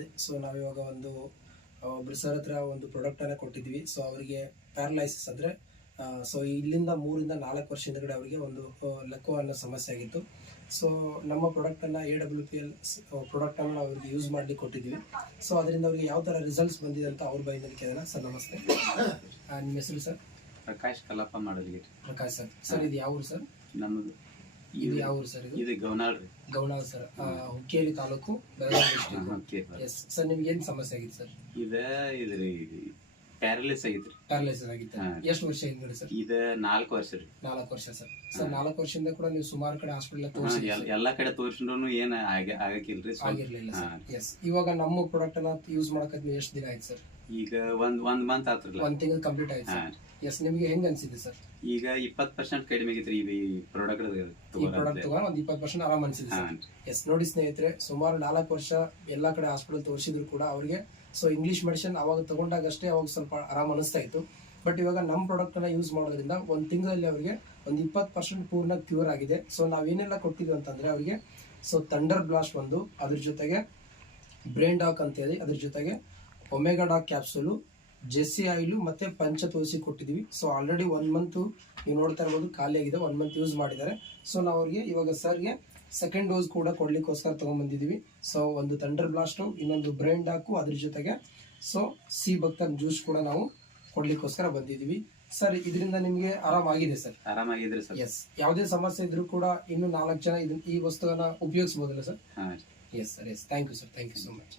ಮಾಡಿದೆ. ಸೊ ನಾವಿವಾಗ ಒಂದು ಒಬ್ರು ಸರ್ ಹತ್ರ ಒಂದು ಪ್ರಾಡಕ್ಟನ್ನು ಕೊಟ್ಟಿದ್ವಿ. ಸೊ ಅವರಿಗೆ ಪ್ಯಾರಲೈಸಿಸ್ ಅಂದರೆ ಸೊ ಇಲ್ಲಿಂದ 3 ಇಂದ 4 ವರ್ಷ ಹಿಂದಗಡೆ ಅವರಿಗೆ ಒಂದು ಲಕ್ವ ಅನ್ನೋ ಸಮಸ್ಯೆ ಆಗಿತ್ತು. ಸೊ ನಮ್ಮ ಪ್ರಾಡಕ್ಟನ್ನು AWPL ಪ್ರಾಡಕ್ಟನ್ನು ನಾವು ಅವ್ರಿಗೆ ಯೂಸ್ ಮಾಡಲಿಕ್ಕೆ ಕೊಟ್ಟಿದ್ವಿ. ಸೊ ಅದರಿಂದ ಅವರಿಗೆ ಯಾವ ಥರ ರಿಸಲ್ಟ್ಸ್ ಬಂದಿದೆ ಅಂತ ಅವ್ರ ಬಾಯಿಂದ ಕೇಳೋಣ. ಸರ್ ನಮಸ್ತೆ, ನಿಮ್ಮ ಹೆಸರು sir? Prakash Kallappa Madalige. Prakash sir. Sir ಇದು ಯಾವ ಊರು ಸರ್? ನಮ್ಮದು ಇದು ಯಾವ ಊರು ಸರ್? ಇದು ಗೌನಾಳ್ ರೀ. Gaunal sir, Hukkeri taluk, Belagavi district. Yes sir, ನಿಮ್ಗೆ ಏನು ಸಮಸ್ಯೆ ಆಗಿತ್ತು ಸರ್? ಇದ್ರಿ ಪ್ಯಾರಲೈಸ್ ಆಗಿತ್ರಿ. ಪ್ಯಾರಲೈಸಿಸ್ ಆಗಿತ್ತು. ಎಷ್ಟು ವರ್ಷ ಹಿಂದ್ಗಡೆ ಸರ್? 4 ವರ್ಷ ರೀ. 4 ವರ್ಷ ಸರ್. ಸರ್ 4 ವರ್ಷದಿಂದ ಕೂಡ ನೀವು ಸುಮಾರು ಕಡೆ ಹಾಸ್ಪಿಟಲ್ ತೋರಿಸಿ ಎಲ್ಲಾ ಕಡೆ ತೋರಿಸಿದ್ರು ಏನ್ ಆಗಕ್ಕಿಲ್ರಿ, ಆಗಿರ್ಲಿಲ್ಲ ಸರ್. ಎಸ್, ಇವಾಗ ನಮ್ಮ ಪ್ರಾಡಕ್ಟ್ ಅನ್ನ ಯೂಸ್ ಮಾಡಕ್ಕೆ ನೀವು ಎಷ್ಟು ದಿನ ಆಯ್ತು ಸರ್? ಈಗ ಒಂದ್ ಮಂತ್ ಆತ್ರಲ್ಲ, 1 ತಿಂಗಳು ಕಂಪ್ಲೀಟ್ ಆಯ್ತು ಸರ್. ಎಸ್, ನಿಮ್ಗೆ ಹೆಂಗ್ ಅನ್ಸಿದೆ ಸರ್? ಈಗ 20% ಕಡಿಮೆ ಆಗೈತ್ರಿ ಈ ಪ್ರಾಡಕ್ಟ್ ತಗೊಂಡು ಒಂದು 20% ಆರಾಮ್ ಅನ್ಸಿದೆ ಸರ್. ಎಸ್, ನೋಡಿ ಸ್ನೇಹಿತರೆ, ಸುಮಾರು 4 ವರ್ಷ ಎಲ್ಲಾ ಕಡೆ ಹಾಸ್ಪಿಟಲ್ ತೋರಿಸಿದ್ರು ಕೂಡ ಅವ್ರಿಗೆ ಸೊ ಇಂಗ್ಲಿಷ್ ಮೆಡಿಸಿನ್ ಅವಾಗ ತಗೊಂಡಾಗಷ್ಟೇ ಅವಾಗ ಸ್ವಲ್ಪ ಆರಾಮ್ ಅನಿಸ್ತಾ ಇತ್ತು. ಬಟ್ ಇವಾಗ ನಮ್ಮ ಪ್ರಾಡಕ್ಟ್ ಅನ್ನ ಯೂಸ್ ಮಾಡೋದ್ರಿಂದ 1 ತಿಂಗಳಲ್ಲಿ ಅವರಿಗೆ ಒಂದು 20% ಪೂರ್ಣ ಕ್ಯೂರ್ ಆಗಿದೆ. ಸೊ ನಾವೇನೆಲ್ಲ ಕೊಟ್ಟಿದ್ವಿ ಅಂತಂದ್ರೆ ಅವರಿಗೆ ಸೊ ಥಂಡರ್ ಬ್ಲಾಸ್ಟ್ ಒಂದು, ಅದ್ರ ಜೊತೆಗೆ ಬ್ರೈನ್ ಡಾಕ್ ಅಂತ ಹೇಳಿ, ಅದ್ರ ಜೊತೆಗೆ ಒಮೆಗಾ ಡಾಕ್ ಕ್ಯಾಪ್ಸೂಲು, ಜೆಸ್ಸಿ ಆಯಿಲು ಮತ್ತೆ ಪಂಚ ತುಳಸಿ ಕೊಟ್ಟಿದ್ವಿ. ಸೊ ಆಲ್ರೆಡಿ 1 ಮಂತ್ ನೀವು ನೋಡ್ತಾ ಇರ್ಬೋದು ಖಾಲಿ ಆಗಿದೆ, 1 ಮಂತ್ ಯೂಸ್ ಮಾಡಿದ್ದಾರೆ. ಸೊ ನಾವು ಅವ್ರಿಗೆ ಇವಾಗ ಸರ್ಗೆ ಸೆಕೆಂಡ್ ಡೋಸ್ ಕೂಡ ಕೊಡ್ಲಿಕ್ಕೋಸ್ಕರ ತಗೊಂಡ್ಬಂದಿದ್ದೀವಿ. ಸೊ ಒಂದು ಥಂಡರ್ ಬ್ಲಾಸ್ಟು, ಇನ್ನೊಂದು ಬ್ರೈನ್ ಡಾಕು, ಅದ್ರ ಜೊತೆಗೆ ಸೊ ಸಿ ಬಕ್ತರ್ ಜ್ಯೂಸ್ ಕೂಡ ನಾವು ಕೊಡ್ಲಿಕ್ಕೋಸ್ಕರ ಬಂದಿದ್ದೀವಿ. ಸರ್, ಇದರಿಂದ ನಿಮಗೆ ಆರಾಮಾಗಿದೆ ಸರ್? ಆರಾಮಾಗಿದ್ರಿ ಸರ್. ಎಸ್, ಯಾವುದೇ ಸಮಸ್ಯೆ ಇದ್ರೂ ಕೂಡ ಇನ್ನು 4 ಜನ ಈ ವಸ್ತುವನ್ನ ಉಪಯೋಗಿಸಬಹುದಲ್ಲ sir? Yes sir. Yes, thank you sir, thank you so much.